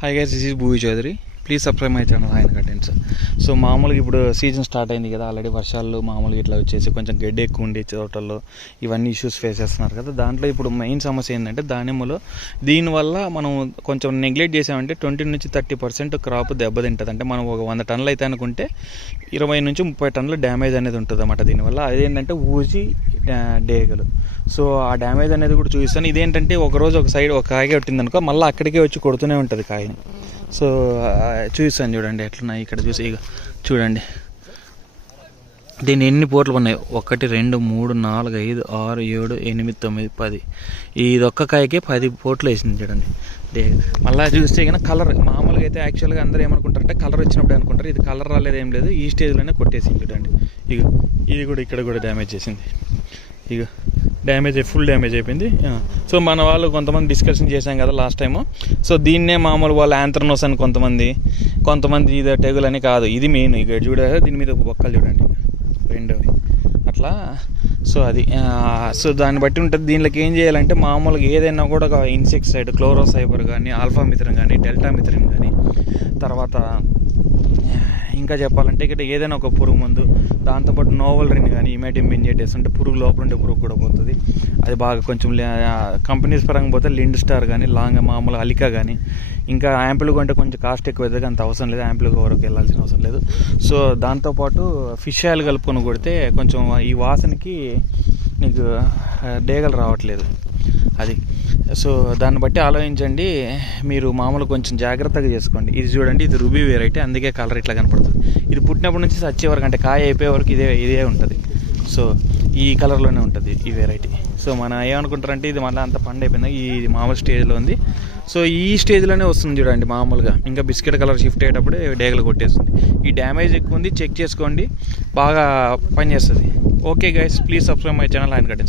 Hi guys, this is Bhuvi Chaudhary. Please subscribe my channel ఆయన contents so మామూలుగా ఇప్పుడు season start అయింది కదా ఆల్రెడీ వర్షాలు మామూలుగా ఇట్లా వచ్చేసి కొంచెం గడ్డి ఎక్కువ ఉండే తోటల్లో ఇవన్నీ ఇష్యూస్ ఫేస్ చేస్తున్నారు కదా. దాంట్లో ఇప్పుడు మెయిన్ సమస్య ఏంటంటే దానిమ్మలో దీనివల్ల మనం కొంచెం నెగ్లెక్ట్ చేసామంటే ట్వంటీ నుంచి థర్టీ పర్సెంట్ క్రాప్ దెబ్బతింటుంది. అంటే మనం ఒక వంద టన్నులు అయితే అనుకుంటే ఇరవై నుంచి ముప్పై టన్నుల డ్యామేజ్ అనేది ఉంటుంది అన్నమాట దీనివల్ల. అదేంటంటే ఊజి డేగలు. సో ఆ డ్యామేజ్ అనేది కూడా చూపిస్తాను. ఇదేంటంటే ఒక రోజు ఒక సైడ్ ఒక కాయ కొట్టిందనుకో మళ్ళీ అక్కడికే వచ్చి కొడుతూనే ఉంటుంది కాయని. సో చూసాను చూడండి ఎట్లున్నాయి. ఇక్కడ చూసి ఇక చూడండి. దీని ఎన్ని పోట్లు ఉన్నాయి? ఒకటి రెండు మూడు నాలుగు ఐదు ఆరు ఏడు ఎనిమిది తొమ్మిది పది. ఇది ఒక్క కాయకే పది పోట్లు వేసింది చూడండి. మళ్ళీ చూస్తే కనుక కలర్ మామూలుగా అయితే యాక్చువల్గా అందరూ ఏమనుకుంటారంటే కలర్ వచ్చినప్పుడు అనుకుంటారు. ఇది కలర్ రాలేదు ఏం లేదు. ఈ స్టేజ్లోనే కొట్టేసింది చూడండి. ఇక ఇది కూడా ఇక్కడ కూడా డ్యామేజ్ చేసింది. ఇక డ్యామేజ్ ఫుల్ డ్యామేజ్ అయిపోయింది. సో మన వాళ్ళు కొంతమంది డిస్కషన్ చేశాం కదా లాస్ట్ టైము సో దీన్నే మామూలు వాళ్ళు యాంత్రనోస్ అని కొంతమంది కొంతమంది ఇది తెగులు అని కాదు. ఇది మెయిన్ ఇక చూడ దీని మీద బొక్కలు చూడండి. రెండోవి. అట్లా. సో అది సో దాన్ని బట్టి ఉంటుంది. దీనిలోకి ఏం చేయాలంటే మామూలుగా ఏదైనా కూడా ఒక ఇన్సెక్సైడ్ క్లోరోసైబర్ కానీ ఆల్ఫా మిత్రం కానీ డెల్టా మిత్రం కానీ తర్వాత ఇంకా చెప్పాలంటే ఇక్కడ ఏదైనా ఒక పురుగు మందు దాంతోపాటు నోవల్ రిన్ కానీ ఇమేటివ్ బెంజేటేస్ అంటే పురుగు లోపల ఉండే పురుగు కూడా పోతుంది. అది బాగా కొంచెం కంపెనీస్ పరంగా పోతే లిండ్ స్టార్ కానీ లాంగ్ మామూలు అలికా కానీ ఇంకా యాంపుల్ కొంటే కొంచెం కాస్ట్ ఎక్కువ అవుతుంది. అంత అవసరం లేదు. యాంపుల్ వరకు వెళ్ళాల్సిన అవసరం లేదు. సో దాంతోపాటు ఫిష్ ఆయిల్ కలుపుకొని కొడితే కొంచెం ఈ వాసనకి నీకు డేగలు రావట్లేదు. అది. సో దాన్ని బట్టి ఆలోచించండి. మీరు మామూలు కొంచెం జాగ్రత్తగా చేసుకోండి. ఇది చూడండి ఇది రుబీ వెరైటీ అందుకే కలర్ ఇట్లా కనపడుతుంది. ఇది పుట్టినప్పటి నుంచి వచ్చే వరకు అంటే కాయ అయిపోయే వరకు ఇదే ఇదే ఉంటుంది. సో ఈ కలర్లోనే ఉంటుంది ఈ వెరైటీ సో మనం ఏమనుకుంటారంటే ఇది మళ్ళీ అంత పండు అయిపోయింది? ఈ మామూలు స్టేజ్లో ఉంది. సో ఈ స్టేజ్లోనే వస్తుంది చూడండి మామూలుగా. ఇంకా బిస్కెట్ కలర్ షిఫ్ట్ అయ్యేటప్పుడే డేగలు కొట్టేస్తుంది. ఈ డ్యామేజ్ ఎక్కువ ఉంది చెక్ చేసుకోండి. బాగా పనిచేస్తుంది okay guys please subscribe my channel ఆయన కట్టింది